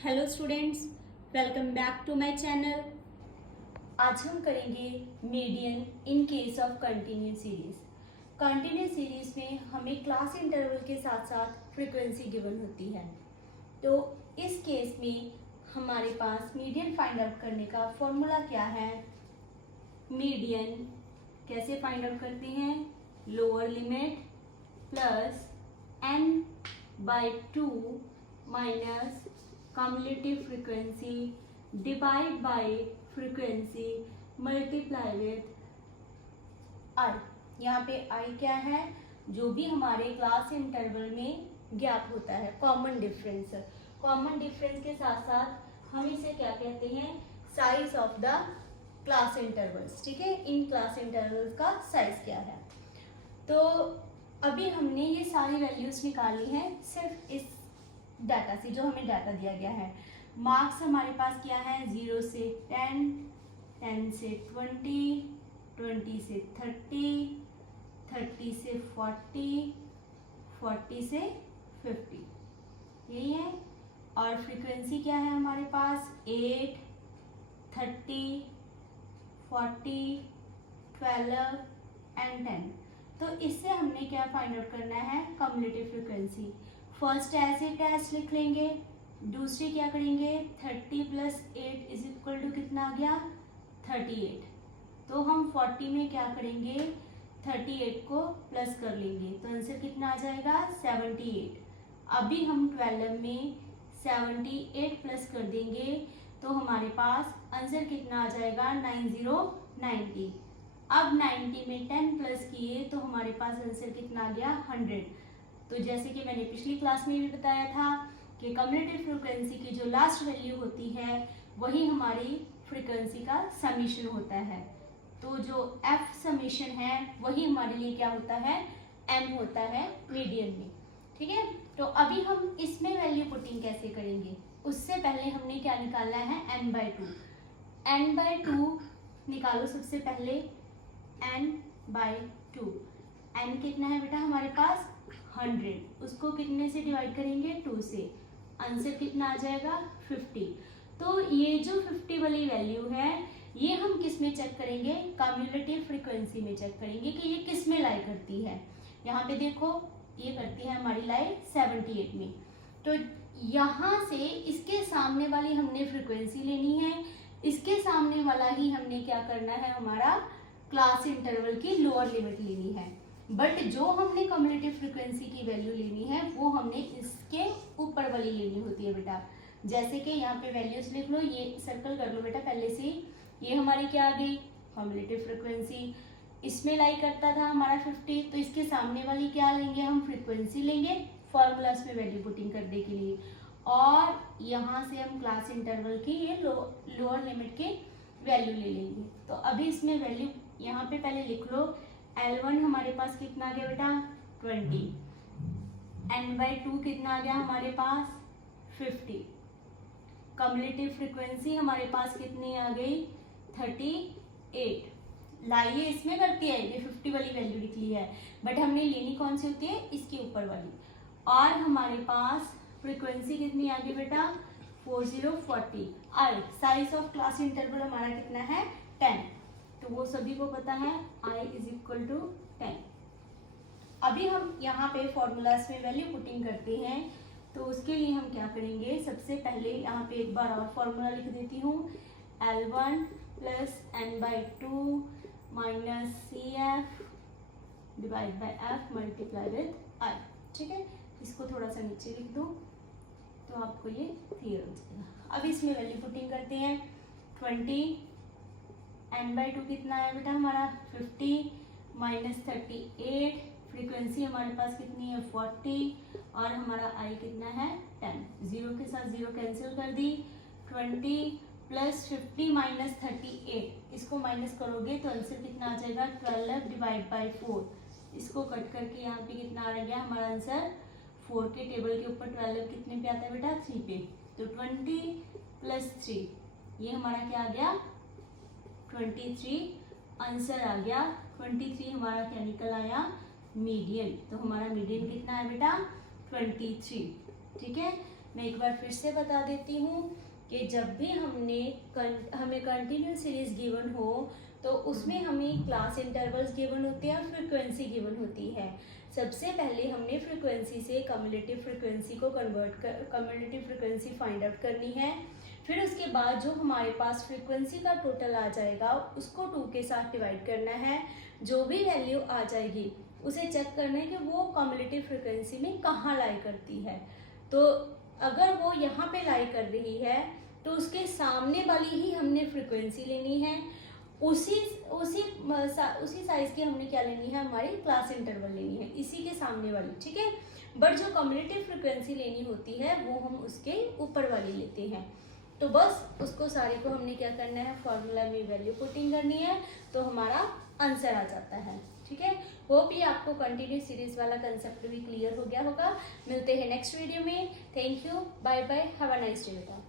Hello students, welcome back to my channel. आज हम करेंगे median in case of continuous series. Continuous series में हमें क्लास इंटरवल के साथ साथ फ्रीक्वेंसी गिवन होती है। तो इस केस में हमारे पास मीडियन फाइंड आउट करने का फॉर्मूला क्या है। मीडियन कैसे फाइंड आउट करते हैं? Lower limit plus n/2 minus cumulative frequency divide by frequency multiply with I। यहाँ पे I क्या है? जो भी हमारे क्लास इंटरवल में गैप होता है, कॉमन डिफरेंस। कॉमन डिफरेंस के साथ साथ हम इसे क्या कहते हैं? Size of the class intervals. ठीक है, इन क्लास इंटरवल्स का साइज क्या है। तो अभी हमने ये सारी वैल्यूज निकाली हैं सिर्फ इस डाटा से, जो हमें डाटा दिया गया है। मार्क्स हमारे पास क्या है? 0 से 10, 10 से 20, 20 से 30, 30 से 40, 40 से 50, यही है। और फ्रीक्वेंसी क्या है हमारे पास? 8, 30, 40, 12 एंड 10। तो इससे हमने क्या फाइंड आउट करना है? Cumulative frequency. First as it is लिख लेंगे। दूसरी क्या करेंगे? 30 + 8 = कितना आ गया? 38। तो हम 40 में क्या करेंगे? 38 को प्लस कर लेंगे, तो आंसर कितना आ जाएगा? 78। अभी हम 12 में 78 प्लस कर देंगे तो हमारे पास आंसर कितना आ जाएगा? 90। अब 90 में 10 प्लस किए तो हमारे पास आंसर कितना आ गया? 100। तो जैसे कि मैंने पिछली क्लास में भी बताया था कि कम्युलेटिव फ्रीक्वेंसी की जो लास्ट वैल्यू होती है वही हमारी फ्रीक्वेंसी का समीशन होता है। तो जो एफ समीशन है वही हमारे लिए क्या होता है? एम होता है मीडियन में। ठीक है, तो अभी हम इसमें वैल्यू पुटिंग कैसे करेंगे? उससे पहले हमने क्या निकालना है? n/2। n/2 निकालो सबसे पहले। n/2 n कितना है बेटा हमारे पास? 100। उसको कितने से डिवाइड करेंगे? 2 से। आंसर कितना आ जाएगा? 50। तो ये जो 50 वाली वैल्यू है ये हम किस में चेक करेंगे? कम्युलेटिव फ्रीक्वेंसी में चेक करेंगे कि ये किस में लाई करती है। यहाँ पे देखो ये करती है हमारी लाई 78 में। तो यहाँ से इसके सामने वाली हमने फ्रीक्वेंसी लेनी है, इसके सामने वाला ही हमने क्या करना है? हमारा क्लास इंटरवल की लोअर लिमिट लेनी है। बट जो हमने कम्युलेटिव फ्रीक्वेंसी की वैल्यू लेनी है वो हमने इसके ऊपर वाली लेनी होती है बेटा। जैसे कि यहाँ पे वैल्यूज लिख लो, ये सर्कल कर लो बेटा पहले से। ये हमारी क्या आ गई? Cumulative frequency. इसमें लाई करता था हमारा 50, तो इसके सामने वाली क्या लेंगे? हम फ्रीक्वेंसी लेंगे फॉर्मूलाज में वैल्यू पुटिंग करने के लिए। और यहाँ से हम क्लास इंटरवल की ये लोअर लिमिट की वैल्यू ले लेंगे। तो अभी इसमें वैल्यू यहाँ पे पहले लिख लो। L1 हमारे पास कितना आ गया बेटा? 20। n/2 कितना आ गया हमारे पास? 50। कम्युलेटिव फ्रीक्वेंसी हमारे पास कितनी आ गई? 38। लाइए इसमें करती है, ये 50 वाली वैल्यू लिख ली है, बट हमने लेनी कौन सी होती है? इसके ऊपर वाली। और हमारे पास फ्रीक्वेंसी कितनी आ गई बेटा? 4040। आई साइज ऑफ क्लास इंटरवल हमारा कितना है? 10। तो वो सभी को पता है I = 10। अभी हम यहाँ पे फॉर्मूलाज में वैल्यू पुटिंग करते हैं, तो उसके लिए हम क्या करेंगे? सबसे पहले यहाँ पे एक बार और फॉर्मूला लिख देती हूँ। L1 + n/2 minus CF divide by F multiply with I। ठीक है, इसको थोड़ा सा नीचे लिख दो तो आपको ये क्लियर हो जाएगा। अब इसमें वैल्यू पुटिंग करते हैं। 20 n/2 कितना है बेटा हमारा? 50 माइनस 38। फ्रीक्वेंसी हमारे पास कितनी है? 40। और हमारा I कितना है? 10। 0 के साथ 0 कैंसिल कर दी। 20 + 50 माइनस 38, इसको माइनस करोगे तो आंसर कितना आ जाएगा? 12 डिवाइड बाई 4। इसको कट करके यहाँ पे कितना आ गया हमारा आंसर? 4 के टेबल के ऊपर 12 कितने पे आता है बेटा? 3 पे। तो 20 + 3, ये हमारा क्या आ गया? 23 आंसर आ गया। 23 हमारा क्या निकल आया? मीडियन। तो हमारा मीडियन कितना है बेटा? 23। ठीक है, मैं एक बार फिर से बता देती हूँ कि जब भी हमें कंटिन्यूस सीरीज गिवन हो तो उसमें हमें क्लास इंटरवल्स गिवन होते हैं और फ्रीक्वेंसी गिवन होती है। सबसे पहले हमने फ्रीक्वेंसी से कम्युलेटिव फ्रीक्वेंसी को कम्युलेटिव फ्रीक्वेंसी फाइंड आउट करनी है। फिर उसके बाद जो हमारे पास फ्रीक्वेंसी का टोटल आ जाएगा उसको 2 के साथ डिवाइड करना है। जो भी वैल्यू आ जाएगी उसे चेक करना है कि वो कम्युलेटिव फ्रीक्वेंसी में कहाँ लाई करती है। तो अगर वो यहाँ पे लाई कर रही है तो उसके सामने वाली ही हमने फ्रीक्वेंसी लेनी है। उसी साइज की हमने क्या लेनी है, हमारी क्लास इंटरवल लेनी है, इसी के सामने वाली, ठीक है। बट जो कम्युलेटिव फ्रीक्वेंसी लेनी होती है वो हम उसके ऊपर वाली लेते हैं। तो बस उसको सारे को हमने क्या करना है, फॉर्मूला में वैल्यू पुटिंग करनी है तो हमारा आंसर आ जाता है, ठीक है। होप ये आपको कंटिन्यूस सीरीज वाला कंसेप्ट भी क्लियर हो गया होगा। मिलते हैं नेक्स्ट वीडियो में। Thank you, bye bye, have a nice day बेटा।